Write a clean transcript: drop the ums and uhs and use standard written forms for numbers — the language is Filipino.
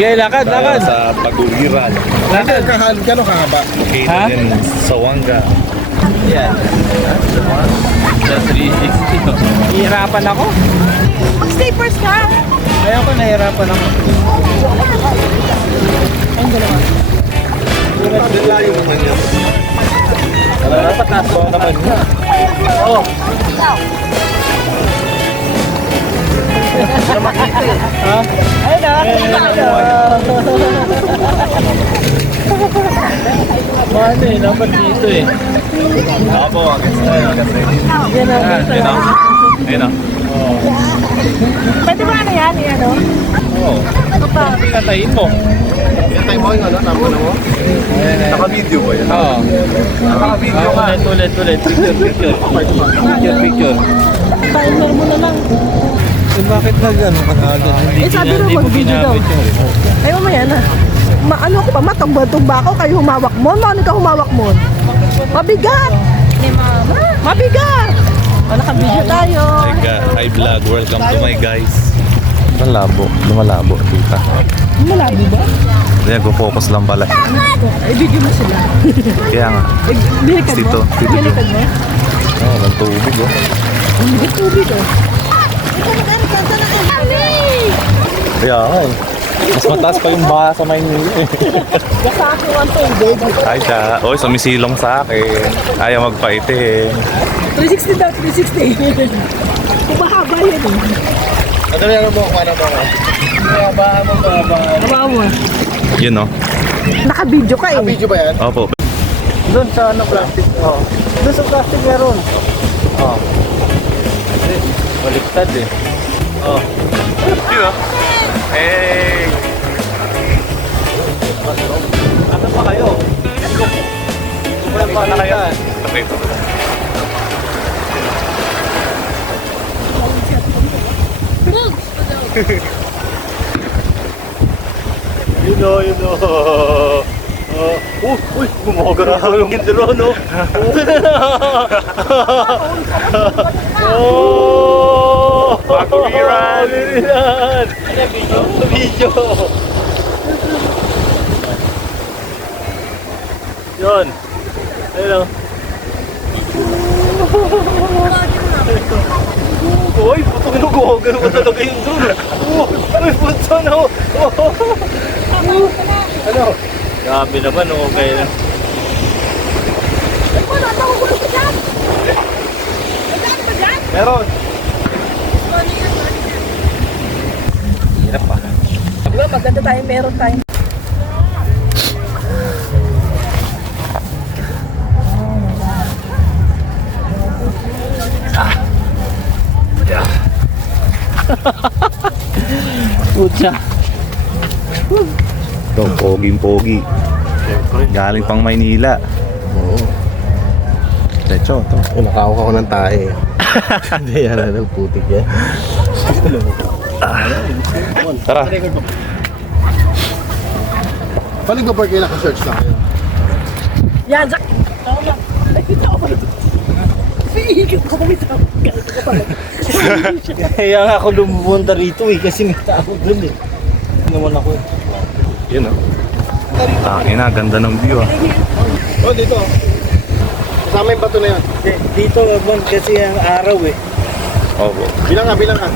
Okay, lakad, lakad. Sa Paguliran. Lakad. Gano'ng kahaba? Okay, Ha? din sa Wanga. Yan. Sa 360. Hihirapan ako. Mag-stay first ka. Ayaw ko, nahihirapan ako. Ang dalawa. Layo naman yan. Dapat nasa ko naman niya. Oo. Ha? Ay, nakakita. Mano eh, dapat dito eh. Ako po, kasi. Yan ang gusto. Ayun o. Oo. Pwede ba ano yan? Yan o? Oo. Katayin mo. Hintay mo yung ano, tama na mo? Naka-video ba yan? Oo. Naka-video ka. Ulit. Picture. Timer mo na lang. Eh, bakit nag-ano ka na agad? Eh, sabi mo mag-video daw. Ay, mamaya na. Ano ko pa, matugba ako, kayo humawak mo. Ano ka humawak mo? Mabigat! Mabigat! Naka-video tayo. Hi vlog, welcome to my guys. Lumalabo, tita. Malabi ba? Hindi, nagpo-focus lang pala. Ay, video mo sila. Kaya nga, Eh, bilikad Dito, mo? dito. Bilikad mo? walang tubig oh. Ang bigat tubig oh. Kaya nga eh. Mas mataas pa yung baha sa Maynila eh. Basta ako ang tubig. Ay siya, oy, sumisilong sa akin. Ayaw magpaitin. 360 daw, 360. Kumahaba yun eh. Madali ano mo, paano mo? Hawa mo. Yun oh. Naka-video ka eh. Video ba yan? Opo. Doon sa ano, plastic. Oo. Doon sa plastic meron. Oo. Kasi, baliktad eh. Oo. Yun oh. Hey! Ano pa kayo? Wala pa na kayo. Okay. Yun o. Uy, gumagara yung intro, no? Oh! Paguliran! Paguliran! Video! Yun. Ayun o. Uy, putong nag-gumagara pa talaga yung doon. Uy, putong na. Ano? Grabe naman, okay na. Meron. Hirap pa. Diba, maganda tayo, meron tayo. Pucha. Ito, poging-pogi. Galing pang Maynila. Oo. Lecho, ito. Nakawak ako ng tae. Hindi yan, ano, putik yan. Tara. Paano ba kayo naka-search na kayo? Yan, Jack. Tama. Nakita ko pala. Iikot ko kami tao. Kaya nga ako lumunta rito eh, kasi may tao dun eh. Naman ako eh. Yun oh. Ina, ganda ng view ah. Oh, dito. Kasama yung bato na yan. Dito naman kasi ang araw eh. Opo. Bilang ka.